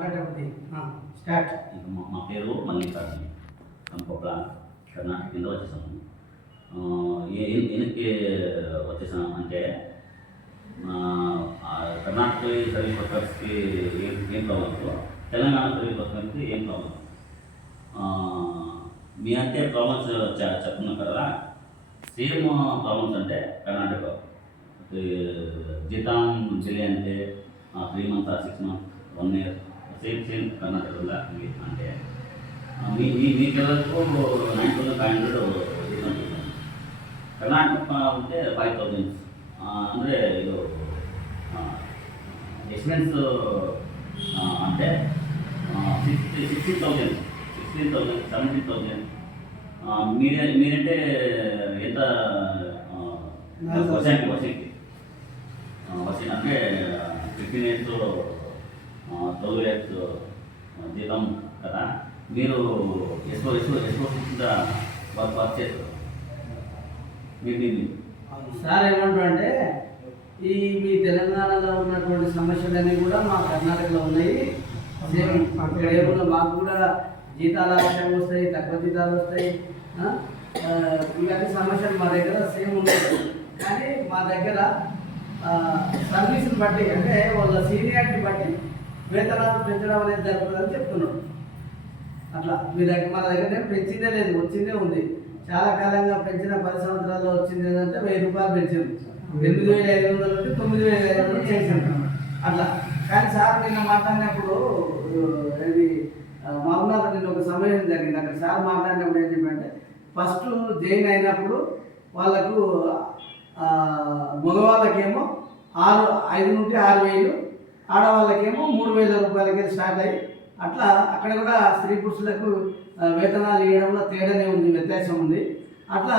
మాట్లాడేటప్పుడు స్టార్ట్ ఇక మా మా పేరు మల్లికార్జున కంపొప్ల కర్ణాటక కింద వచ్చేసాము ఆ, ఏ- ఏ- ఎందుకు వచ్చేసాం అంటే ఆ, ఆ కర్ణాటక సర్వీస్ వర్కర్స్కి ఏం ఏం ప్రాబ్లమ్స్ తెలంగాణ సర్వీస్ వర్కర్స్కి ఏం ప్రాబ్లమ్ మీ అంటే ప్రాబ్లమ్స్ చెప్తున్నాం కదా సేమ్ ప్రాబ్లమ్స్ అంటే కర్ణాటక ఈ జీతం డిలే అంటే three months or six months one year same same కర్ణాటకలో అంటే ఆ, మీ మీ మీ పిల్లలకు నైన్ థౌసండ్ ఫైవ్ హండ్రెడ్ జీతం ఉంటుంది. ಕರ್ನಾಟಕ ಮತ್ತೆ ಫೈವ್ ತೌಸಂಡ್ಸ್ ಅಂದರೆ ಇದು ಎಕ್ಸ್ಪೆನ್ಸ್ అంటే sixty sixteen thousand sixteen thousand seventeen thousand మీరే మీరంటే ఎంత నాలుగు వర్షానికి వర్షానికి వర్షం అంటే ఫిఫ్టీన్ ఇయర్స్ ట్వెల్వ్ జీతం కదా? మీరు ఎస్ఓ ఎస్ఓ ఎస్ఓ కింద వర్క్ వర్క్ చేస్తారు మీ సార్ ఏమంటారు అంటే ఈ మీ తెలంగాణలో ఉన్నటువంటి సమస్యలన్నీ కూడా మా కర్ణాటకలో ఉన్నాయి. సేమ్ ఇక్కడ ఏమన్నా మాకు కూడా జీతాలు ఆశయం వస్తాయి తక్కువ జీతాలు వస్తాయి ఇలాంటి ఇవన్నీ సమస్యలు మా దగ్గర సేమ్ ఉన్నాయి. కానీ మా దగ్గర సర్వీస్ని బట్టి అంటే వాళ్ళ సీనియారిటీ బట్టి వేతనాలు పెంచడం అనేది జరుగుతుందని చెప్తున్నాం అట్లా మీ దగ్గర మన దగ్గర పెంచిందే లేదు వచ్చిందే ఉంది. చాలా కాలంగా పెంచిన పది సంవత్సరాల్లో వచ్చింది ఏంటంటే వెయ్యి రూపాయలు పెంచాం ఎనిమిది వేల ఐదు వందలు నుండి తొమ్మిది వేల ఐదు వందలు చేసాం అట్లా. కానీ సార్ నిన్న మాట్లాడినప్పుడు ఇది మహబూబ్నగర్ నిన్న ఒక సమావేశం జరిగింది. అక్కడ సార్ మాట్లాడినప్పుడు ఏం చెప్పంటే ఫస్ట్ జైన్ అయినప్పుడు వాళ్ళకు మగవాళ్ళకేమో ఆరు ఐదు నుండి ఆరు వేలు ఆడవాళ్ళకేమో మూడు వేల రూపాయలకి స్టార్ట్ అయ్యి అట్లా అక్కడ కూడా స్త్రీ పురుషులకు వేతనాలు ఇవ్వడంలో తేడానే ఉంది వ్యత్యాసం ఉంది. అట్లా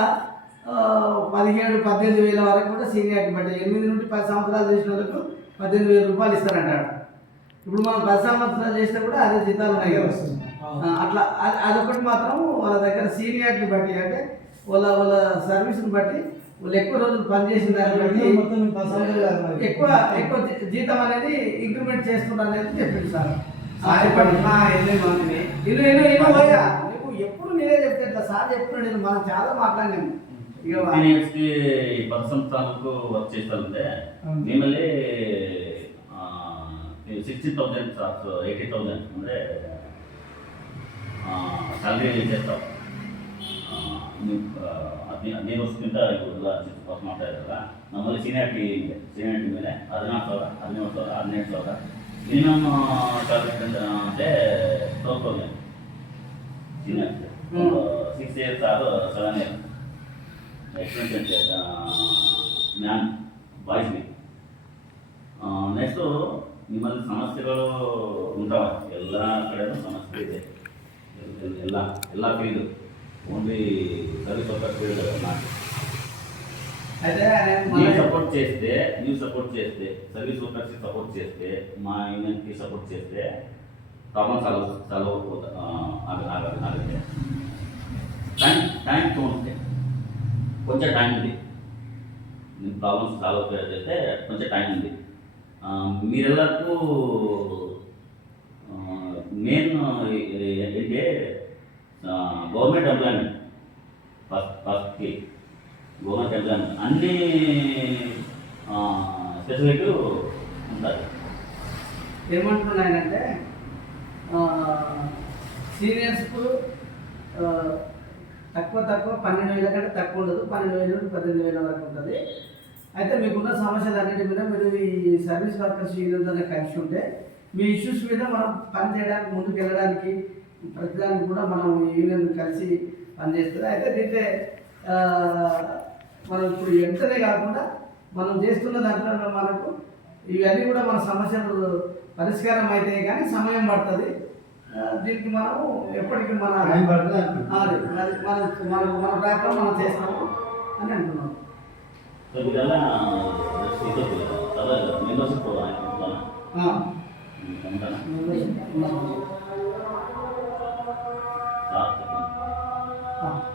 పదిహేడు పద్దెనిమిది వేల వరకు కూడా సీనియారిటీ బట్టి ఎనిమిది నుండి పది సంవత్సరాలు చేసిన వాళ్ళకు పద్దెనిమిది వేల రూపాయలు ఇస్తారంటాడు ఇప్పుడు మనం పది సంవత్సరాలు చేస్తే కూడా అదే జీతాలు ఉన్నాయి వస్తుంది అట్లా అది అదొకటి మాత్రం వాళ్ళ దగ్గర సీనియారిటీ బట్టి అంటే వాళ్ళ వాళ్ళ సర్వీస్ని బట్టి వాళ్ళు ఎక్కువ రోజులు పనిచేసిన దాన్ని ఎక్కువ ఎక్కువ జీతం అనేది ఇంక్రిమెంట్ చేసుకుంటాను అనేది చెప్పింది సార్. ఎప్పుడు నేనే చెప్తే సార్ చెప్తున్నాడు నేను మనం చాలా మాట్లాడినాము యూనివర్సిటీ పద సంస్థలకు వర్క్ చేస్తానంటే మిమ్మల్ని sixty thousand sir eighty thousand అంటే సాలరీ చేస్తాం ಹದಿನೈದು ವರ್ಷಕ್ಕಿಂತ ಇವೆಲ್ಲ ಪಾಸ್ ಮಾಡ್ತಾ ಇದ್ದಾರಲ್ಲ. ನಮ್ಮಲ್ಲಿ ಸೀನಿಯಾರಿಟಿ ಸೀನಿಯಾರಿಟಿ ಮೇಲೆ ಹದಿನಾಲ್ಕು ಸಾವಿರ ಹದಿನೇಳು ಸಾವಿರ ಹದಿನೆಂಟು ಸಾವಿರ. ಮಿನಿಮಮ್ ಟಾರ್ಗೆಟ್ ಅಂದರೆ twelve thousand seniority. Six years ಆರು ಸೆವೆನ್ ಇಯರ್ಸ್ ಎಕ್ಸ್ಪೀರಿಯನ್ಸ್ ಮ್ಯಾನ್ ಬಾಯ್ಸ್ಗೆ ನೆಕ್ಸ್ಟು ನಿಮ್ಮಲ್ಲಿ ಸಮಸ್ಯೆಗಳು ಉಂಟಾವ? ಎಲ್ಲ ಕಡೆ ಸಮಸ್ಯೆ ಇದೆ. ಎಲ್- ಎಲ್ಲ ಎಲ್ಲ ಫೀಲ್ಡ್ ఓన్లీ సర్వీస్ ఒక్క ఫీల్డ్ నాకు సపోర్ట్ చేస్తే నీవు సపోర్ట్ చేస్తే సర్వీస్ వర్కర్స్కి సపోర్ట్ చేస్తే మా యూనియన్కి సపోర్ట్ చేస్తే ప్రాబ్లం సాల్వ్ సాల్వ్ అవుతుంది. ఆగదు టైం టైం చూస్తే కొంచెం టైం ఉంది. ప్రాబ్లమ్స్ సాల్వ్ చేస్తే కొంచెం టైం ఉంది. మీరెల్లకు మెయిన్ ఏంటంటే గవర్నమెంట్ ఎంప్లాయ్మెంట్. ఫస్ట్ ఫస్ట్కి గవర్నమెంట్ ఎంప్లాయ్మెంట్. అన్ని ఫెసిలిటీ ఉంటుంది ఏమంటున్నానంటే సీనియర్స్కు తక్కువ తక్కువ పన్నెండు వేల కంటే తక్కువ ఉండదు. పన్నెండు వేల నుండి పద్దెనిమిది వేల వరకు ఉంటుంది. అయితే మీకున్న సమస్యలు అన్నిటి మీద మీరు ఈ సర్వీస్ వర్కర్స్ యూనియన్తోనే కలిసి ఉంటే మీ ఇష్యూస్ మీద మనం పని చేయడానికి ముందుకు వెళ్ళడానికి ప్రతిదానికి కూడా మనం ఈ యూనియన్ కలిసి పనిచేస్తుంది అయితే దీంట్లో ఆ, మనం ఇప్పుడు వెంటనే కాకుండా మనం చేస్తున్న దాంట్లో మనకు ఇవన్నీ కూడా మన సమస్యలు పరిష్కారం అయితే కానీ సమయం పడుతుంది. దీనికి మనము ఎప్పటికీ మన అది అది మన మన మన ప్రయత్నం మనం చేస్తాము అని అంటున్నాం. 嗯，好。好。